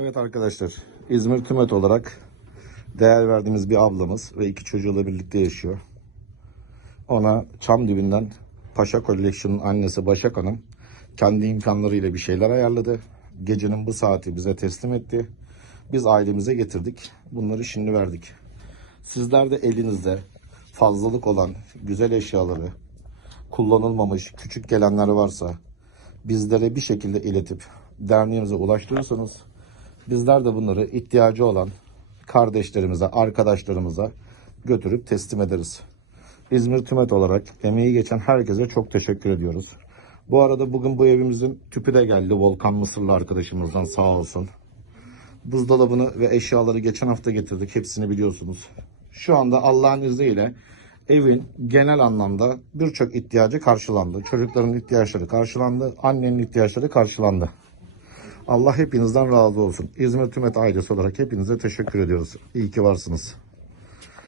Evet arkadaşlar, İzmir Tümet olarak değer verdiğimiz bir ablamız ve iki çocuğuyla birlikte yaşıyor. Ona çam dibinden Paşa Collection'ın annesi Başak Hanım kendi imkanlarıyla bir şeyler ayarladı. Gecenin bu saati bize teslim etti. Biz ailemize getirdik. Bunları şimdi verdik. Sizler de elinizde fazlalık olan güzel eşyaları, kullanılmamış küçük gelenler varsa bizlere bir şekilde iletip derneğimize ulaştırırsanız bizler de bunları ihtiyacı olan kardeşlerimize, arkadaşlarımıza götürüp teslim ederiz. İzmir Tümet olarak emeği geçen herkese çok teşekkür ediyoruz. Bu arada bugün bu evimizin tüpü de geldi Volkan Mısırlı arkadaşımızdan sağ olsun. Buzdolabını ve eşyaları geçen hafta getirdik. Hepsini biliyorsunuz. Şu anda Allah'ın izniyle evin genel anlamda birçok ihtiyacı karşılandı. Çocukların ihtiyaçları karşılandı. Annenin ihtiyaçları karşılandı. Allah hepinizden razı olsun. İzmir Tümet ailesi olarak hepinize teşekkür ediyoruz. İyi ki varsınız.